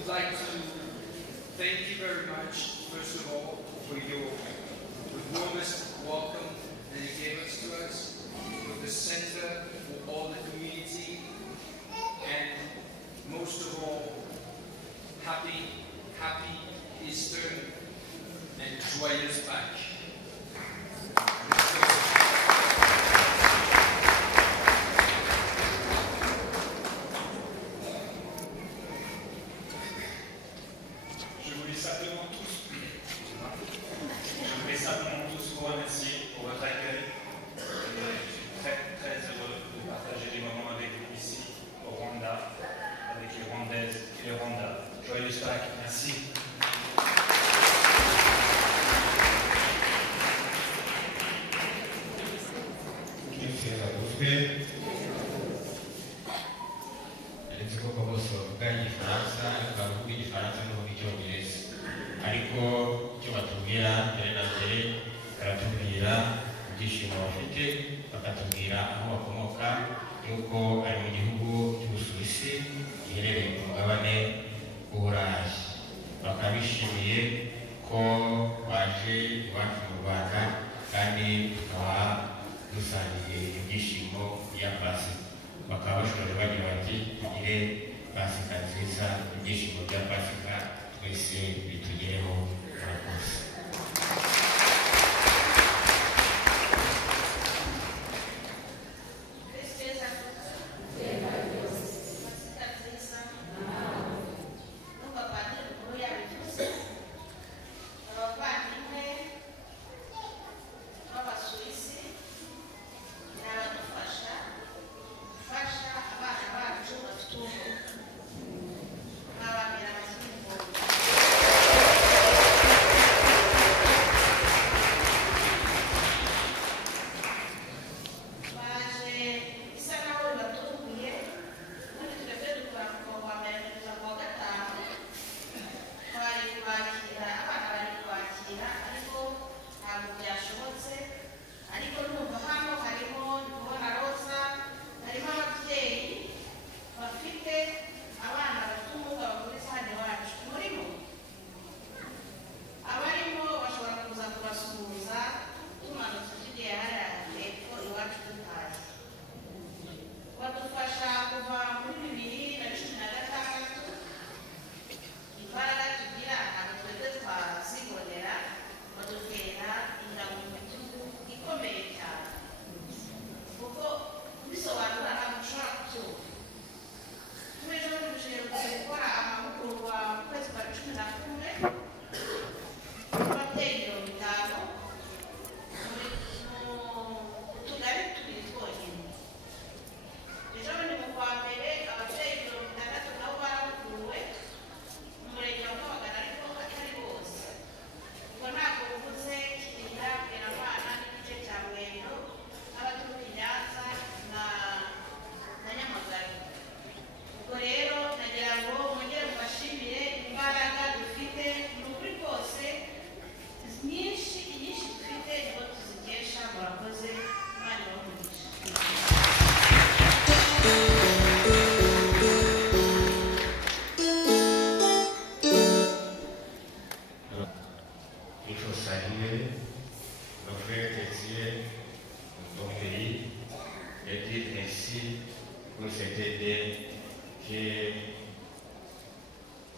would like to thank you very much, first of all, for your warmest welcome that you gave us to us, for the center, for all the community, and most of all, happy Easter and joyous Pâques. Je voulais simplement tous vous remercier pour votre accueil. Je suis très heureux de partager des moments avec vous ici au Rwanda, avec les Rwandaises et les Rwandais. Joyeux Pâques, merci. ariko icyo batubwira mbere na mbere baratubwira ibyishimo bafite bakatubwira aho bakomoka yuko ari mu gihugu cy'Ubusuwisi giherereye ku mugabane w'Uburayi bakaba bishimiye ko baje iwacu mu Rwanda kandi tukaba dusangiye ibyishimo bya Pasika bakaba bashobora bagira bati tugire Pasika nziza ibyishimo bya Pasika twese bitugereho murakoze.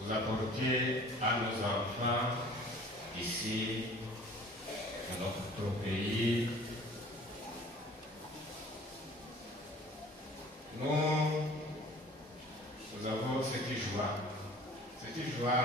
Vous apportez à nos enfants ici, dans notre pays, nous avons cette joie